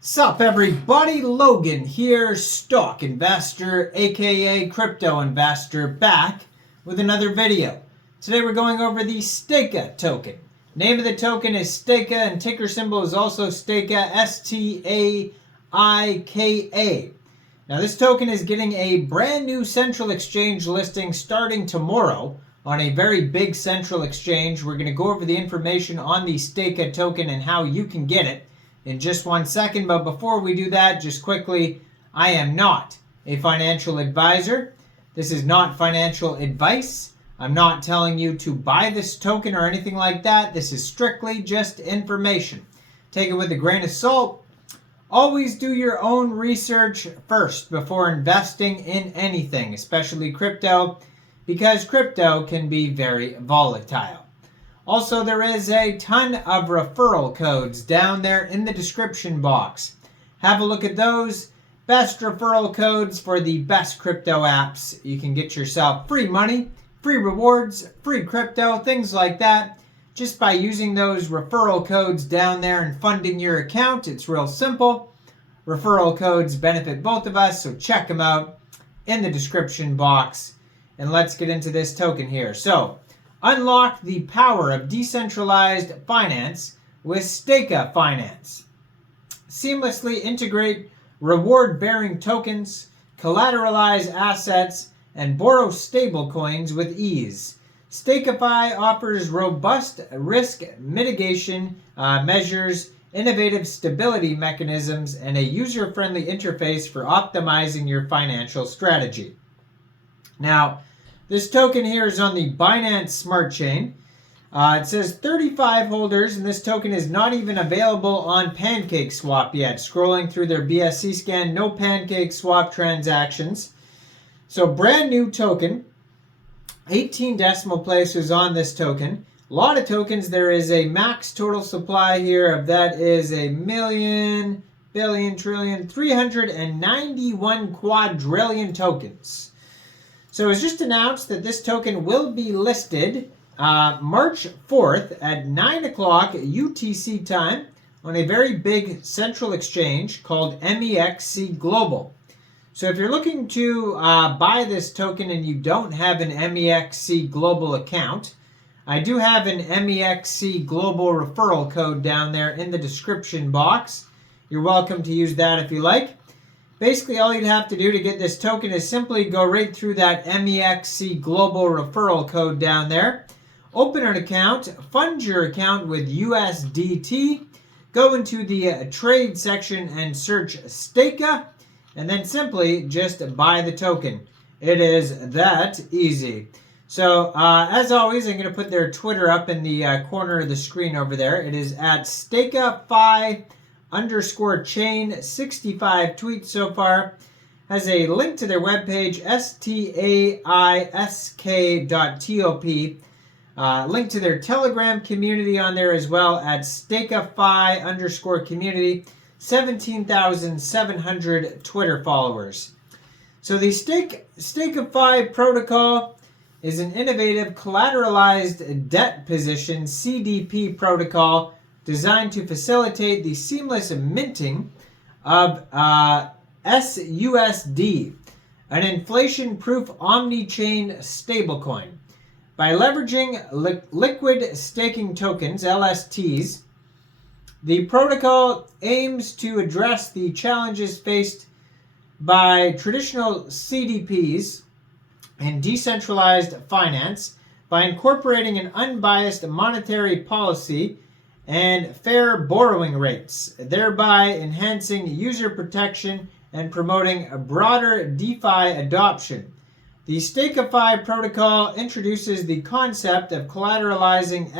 Sup everybody, Logan here, stock investor aka crypto investor, back with another video. Today we're going over the Staika token. Name of the token is Staika and ticker symbol is also Staika, S-T-A-I-K-A. Now this token is getting a brand new central exchange listing starting tomorrow on a very big central exchange. We're going to go over the information on the Staika token and how you can get it in just 1 second. But before we do that, just quickly, I am not a financial advisor. This is not financial advice. I'm not telling you to buy this token or anything like that. This is strictly just information. Take it with a grain of salt. Always do your own research first before investing in anything, especially crypto, because crypto can be very volatile. Also, there is a ton of referral codes down there in the description box. Have a look at those. Best referral codes for the best crypto apps. You can get yourself free money, free rewards, free crypto, things like that, just by using those referral codes down there and funding your account. It's real simple. Referral codes benefit both of us, so check them out in the description box. And let's get into this token here. So, unlock the power of decentralized finance with Staika Finance. Seamlessly integrate reward-bearing tokens, collateralize assets, and borrow stablecoins with ease. Staikafi offers robust risk mitigation measures, innovative stability mechanisms, and a user-friendly interface for optimizing your financial strategy. Now, this token here is on the Binance Smart Chain. It says 35 holders, and this token is not even available on Pancakeswap yet. Scrolling through their BSC scan, no Pancakeswap transactions. So brand new token. 18 decimal places on this token. A lot of tokens. There is a max total supply here of that is a million, billion, trillion, 391 quadrillion tokens. So it was just announced that this token will be listed March 4th at 9 o'clock UTC time on a very big central exchange called Mexc Global. So if you're looking to buy this token and you don't have an Mexc Global account, I do have an Mexc Global referral code down there in the description box. You're welcome to use that if you like. Basically, all you'd have to do to get this token is simply go right through that Mexc Global referral code down there. Open an account, fund your account with USDT, go into the trade section and search Staika, and then simply just buy the token. It is that easy. So, as always, I'm going to put their Twitter up in the corner of the screen over there. It is at Staikafi_chain, 65 tweets so far. Has a link to their webpage, staisk.top. Link to their Telegram community on there as well at Staikafi_community. 17,700 Twitter followers. So the Staikafi protocol is an innovative collateralized debt position CDP protocol designed to facilitate the seamless minting of SUSD, an inflation-proof omni-chain stablecoin. By leveraging liquid staking tokens, LSTs, the protocol aims to address the challenges faced by traditional CDPs and decentralized finance by incorporating an unbiased monetary policy and fair borrowing rates, thereby enhancing user protection and promoting a broader DeFi adoption. The Staikafi protocol introduces the concept of collateralizing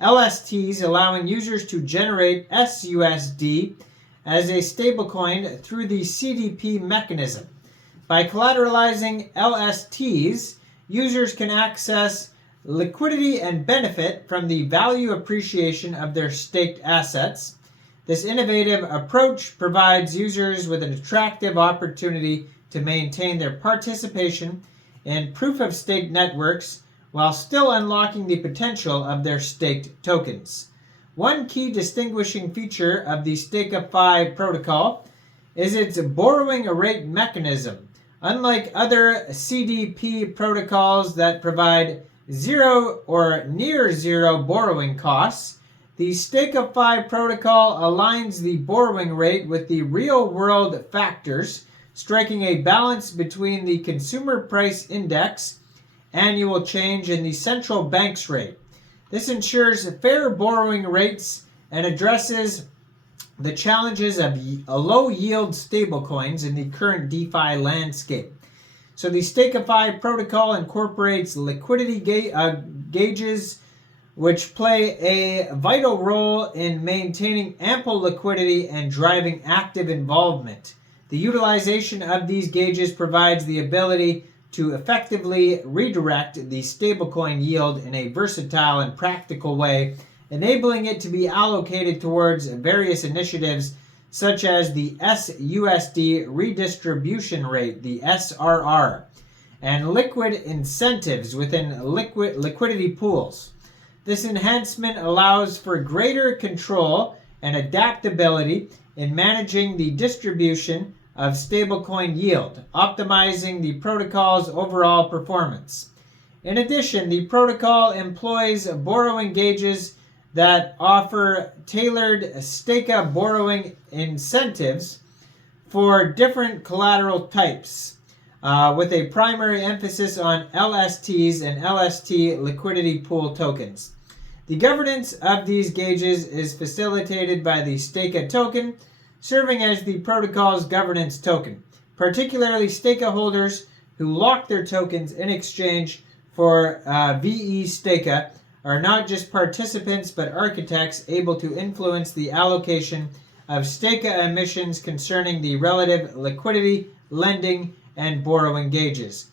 LSTs, allowing users to generate SUSD as a stablecoin through the CDP mechanism. By collateralizing LSTs, users can access liquidity and benefit from the value appreciation of their staked assets. This innovative approach provides users with an attractive opportunity to maintain their participation in proof-of-stake networks while still unlocking the potential of their staked tokens. One key distinguishing feature of the Staikafi protocol is its borrowing rate mechanism. Unlike other CDP protocols that provide zero or near zero borrowing costs, the Staikafi protocol aligns the borrowing rate with the real-world factors, striking a balance between the consumer price index, annual change, and the central bank's rate. This ensures fair borrowing rates and addresses the challenges of low-yield stablecoins in the current DeFi landscape. So the Staikafi protocol incorporates liquidity gauges, which play a vital role in maintaining ample liquidity and driving active involvement. The utilization of these gauges provides the ability to effectively redirect the stablecoin yield in a versatile and practical way, enabling it to be allocated towards various initiatives such as the SUSD redistribution rate, the SRR, and liquid incentives within liquidity pools. This enhancement allows for greater control and adaptability in managing the distribution of stablecoin yield, optimizing the protocol's overall performance. In addition, the protocol employs borrowing gauges that offer tailored Staika borrowing incentives for different collateral types, with a primary emphasis on LSTs and LST liquidity pool tokens. The governance of these gauges is facilitated by the Staika token, serving as the protocol's governance token. Particularly, Staika holders who lock their tokens in exchange for VE Staika are not just participants but architects able to influence the allocation of Staika emissions concerning the relative liquidity, lending, and borrowing gauges.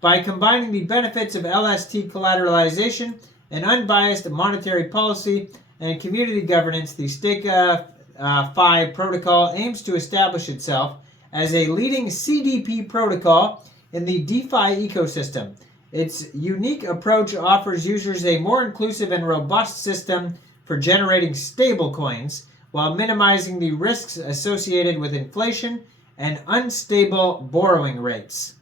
By combining the benefits of LST collateralization and unbiased monetary policy and community governance, the Staikafi protocol aims to establish itself as a leading CDP protocol in the DeFi ecosystem. Its unique approach offers users a more inclusive and robust system for generating stablecoins while minimizing the risks associated with inflation and unstable borrowing rates.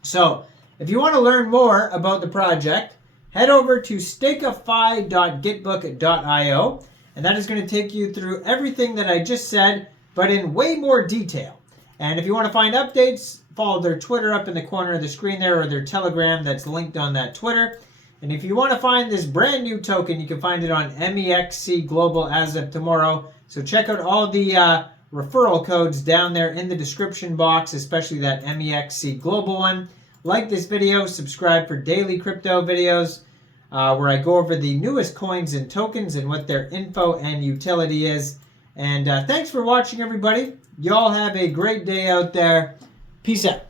So, if you want to learn more about the project, head over to staikafi.gitbook.io, and that is going to take you through everything that I just said, but in way more detail. And if you want to find updates, follow their Twitter up in the corner of the screen there, or their Telegram that's linked on that Twitter. And if you want to find this brand new token, you can find it on Mexc Global as of tomorrow. So check out all the referral codes down there in the description box, especially that Mexc Global one. Like this video, subscribe for daily crypto videos where I go over the newest coins and tokens and what their info and utility is. And thanks for watching, everybody. Y'all have a great day out there. Peace out.